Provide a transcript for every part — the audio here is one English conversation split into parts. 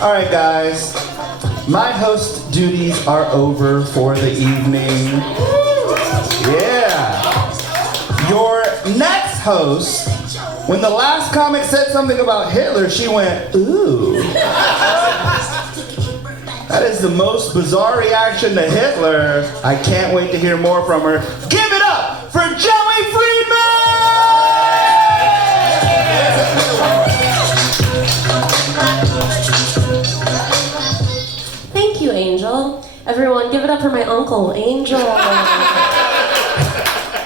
All right, guys. My host duties are over for the evening. Yeah. Your next host, when the last comic said something about Hitler, she went, ooh. That is the most bizarre reaction to Hitler. I can't wait to hear more from her. Give it up for Joey Friedman! Thank you, Angel. Everyone, give it up for my uncle, Angel.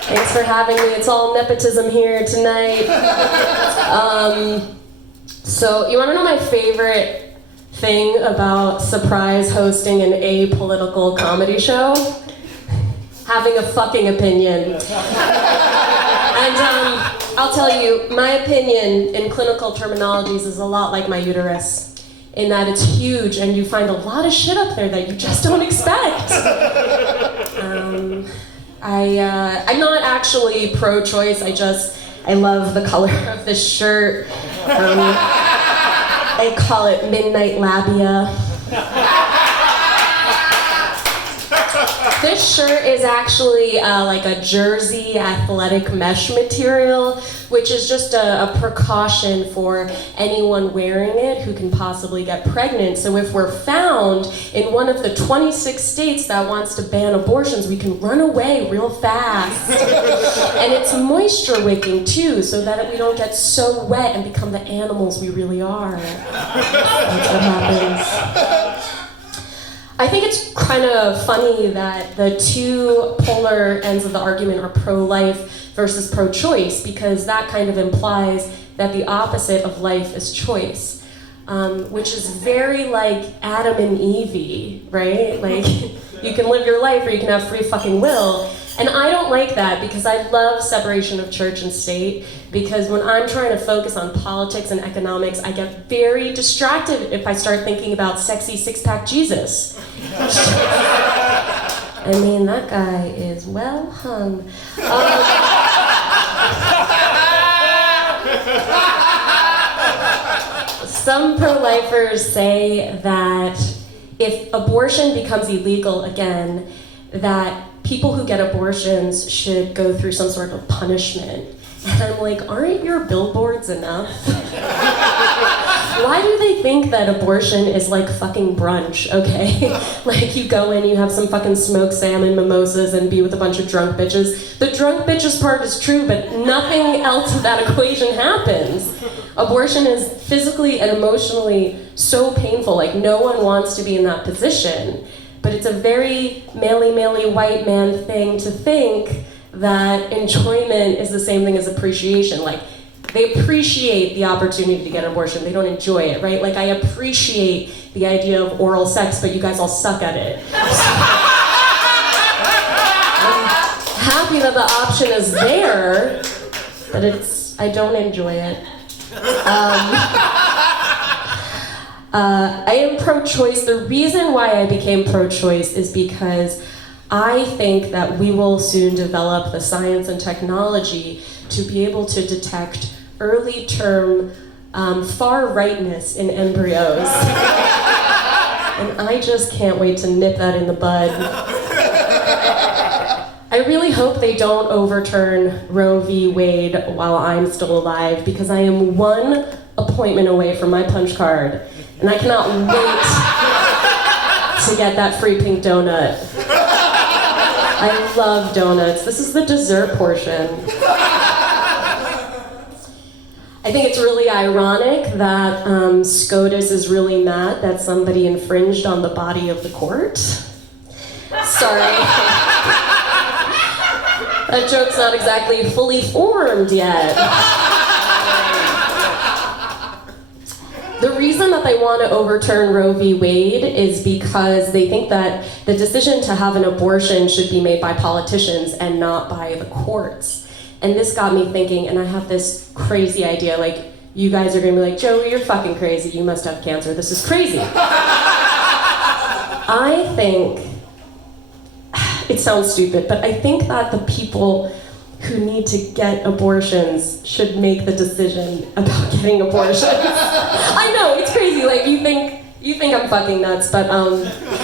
Thanks for having me. It's all nepotism here tonight. So you want to know my favorite thing about surprise hosting an apolitical comedy show? Having a fucking opinion. And I'll tell you, my opinion in clinical terminologies is a lot like my uterus, in that it's huge and you find a lot of shit up there that you just don't expect. I'm not actually pro-choice, I love the color of this shirt. I call it Midnight Labia. This shirt is actually like a jersey athletic mesh material, which is just a precaution for anyone wearing it who can possibly get pregnant. So if we're found in one of the 26 states that wants to ban abortions, we can run away real fast. And it's moisture wicking too, so that we don't get so wet and become the animals we really are. That's what happens. I think it's kind of funny that the two polar ends of the argument are pro-life versus pro-choice, because that kind of implies that the opposite of life is choice, which is very like Adam and Eve, right? Like, you can live your life or you can have free fucking will. And I don't like that, because I love separation of church and state, because when I'm trying to focus on politics and economics, I get very distracted if I start thinking about sexy six-pack Jesus. I mean, that guy is well hung. Some pro-lifers say that if abortion becomes illegal again, that people who get abortions should go through some sort of punishment. And I'm like, aren't your billboards enough? Why do they think that abortion is like fucking brunch, okay? Like, you go in, you have some fucking smoked salmon, mimosas, and be with a bunch of drunk bitches. The drunk bitches part is true, but nothing else of that equation happens. Abortion is physically and emotionally so painful, like no one wants to be in that position. But it's a very manly white man thing to think that enjoyment is the same thing as appreciation. Like, they appreciate the opportunity to get an abortion, they don't enjoy it, right? Like, I appreciate the idea of oral sex, but you guys all suck at it. I'm happy that the option is there, but I don't enjoy it. I am pro-choice. The reason why I became pro-choice is because I think that we will soon develop the science and technology to be able to detect early-term far-rightness in embryos. And I just can't wait to nip that in the bud. I really hope they don't overturn Roe V Wade while I'm still alive, because I am one appointment away from my punch card, and I cannot wait to get that free pink donut. I love donuts. This is the dessert portion. I think it's really ironic that SCOTUS is really mad that somebody infringed on the body of the court. Sorry. That joke's not exactly fully formed yet. The reason that they want to overturn Roe v. Wade is because they think that the decision to have an abortion should be made by politicians and not by the courts. And this got me thinking, and I have this crazy idea, like, you guys are gonna be like, Joey, you're fucking crazy, you must have cancer, this is crazy. I think, it sounds stupid, but I think that the people who need to get abortions should make the decision about getting abortions. I know, it's crazy, like, you think You think I'm fucking nuts, but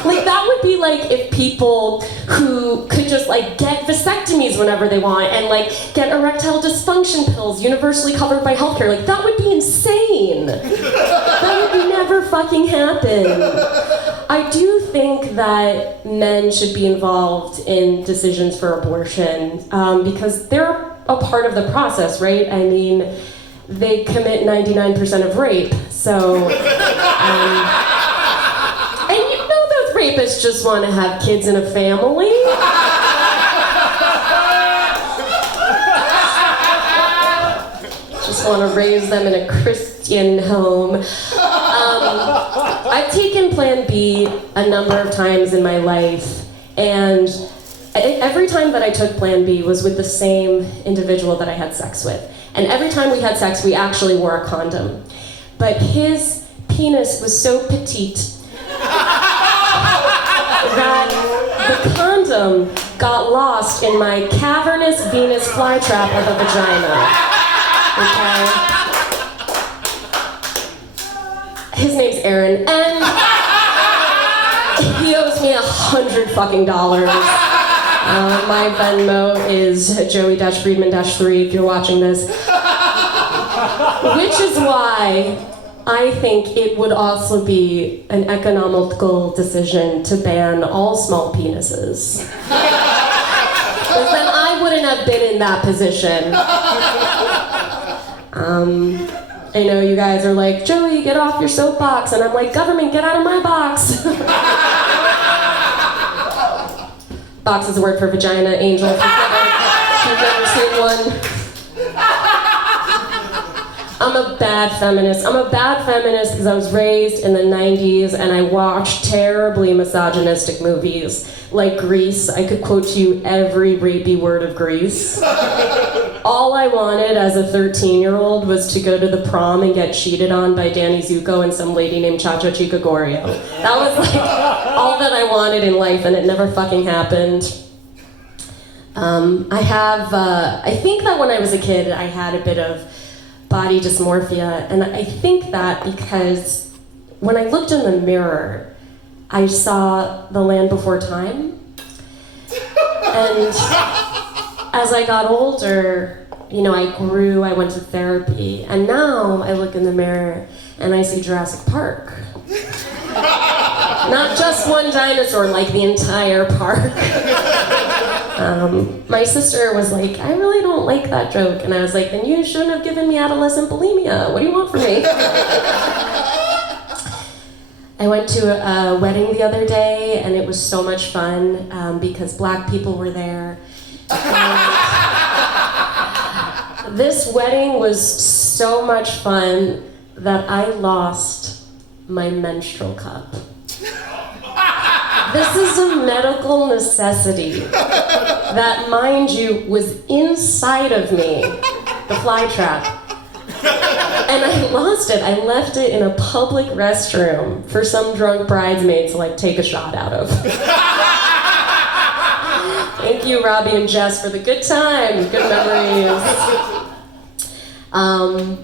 like that would be like if people who could just like get vasectomies whenever they want and like get erectile dysfunction pills universally covered by healthcare. Like that would be insane. That would never fucking happen. I do think that men should be involved in decisions for abortion because they're a part of the process, right? I mean, they commit 99% of rape, so. And you know those rapists just want to have kids in a family. Just want to raise them in a Christian home. I've taken Plan B a number of times in my life, and every time that I took Plan B was with the same individual that I had sex with. And every time we had sex, we actually wore a condom. But his penis was so petite that the condom got lost in my cavernous Venus flytrap of a vagina. Okay? His name's Aaron, and he owes me $100 fucking. My Venmo is Joey-Friedman-3 if you're watching this. Which is why I think it would also be an economical decision to ban all small penises. Because then I wouldn't have been in that position. I know you guys are like, Joey, get off your soapbox. And I'm like, government, get out of my box. Box is a word for vagina, Angel. If you've never seen one. I'm a bad feminist. I'm a bad feminist because I was raised in the 90s and I watched terribly misogynistic movies like Grease. I could quote to you every rapey word of Grease. All I wanted as a 13-year-old was to go to the prom and get cheated on by Danny Zuko and some lady named Cha-Cha Chica Gorio. That was like all that I wanted in life, and it never fucking happened. I think that when I was a kid, I had a bit of body dysmorphia, and I think that because when I looked in the mirror, I saw the land before time. And as I got older, you know, I grew, I went to therapy, and now I look in the mirror and I see Jurassic Park. Not just one dinosaur, like the entire park. My sister was like, I really don't like that joke. And I was like, then you shouldn't have given me adolescent bulimia. What do you want from me? I went to a wedding the other day, and it was so much fun because Black people were there. This wedding was so much fun that I lost my menstrual cup. This is a medical necessity that, mind you, was inside of me, the fly trap. And I lost it. I left it in a public restroom for some drunk bridesmaid to like take a shot out of. Thank you, Robbie and Jess, for the good time, good memories. I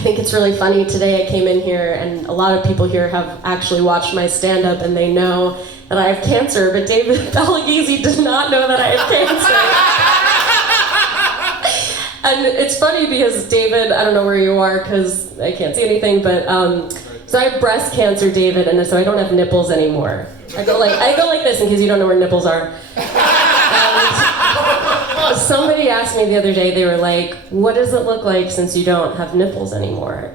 think it's really funny. Today I came in here, and a lot of people here have actually watched my stand-up, and they know that I have cancer, but David Balaghese did not know that I have cancer. And it's funny because David, I don't know where you are because I can't see anything, but so I have breast cancer, David, and so I don't have nipples anymore. I go like this in case you don't know where nipples are. And somebody asked me the other day, they were like, what does it look like since you don't have nipples anymore?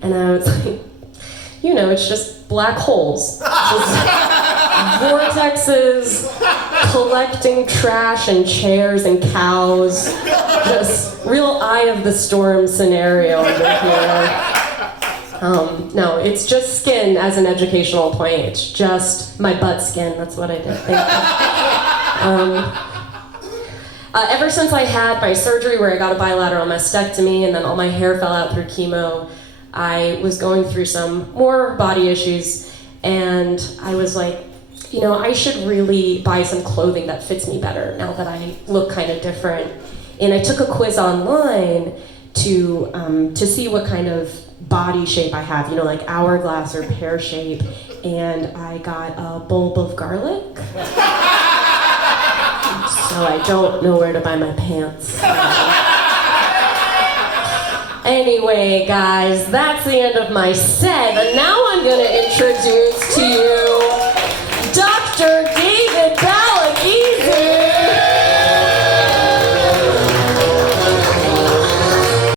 And I was like, you know, it's just black holes. Just vortexes, collecting trash and chairs and cows. Just real eye of the storm scenario over here. No, it's just skin as an educational point. It's just my butt skin. That's what I did. Thank you. Ever since I had my surgery where I got a bilateral mastectomy and then all my hair fell out through chemo, I was going through some more body issues, and I was like, you know, I should really buy some clothing that fits me better now that I look kind of different. And I took a quiz online to see what kind of body shape I have, you know, like hourglass or pear shape, and I got a bulb of garlic. So I don't know where to buy my pants. Anyway, guys, that's the end of my set, and now I'm gonna introduce to you Dr.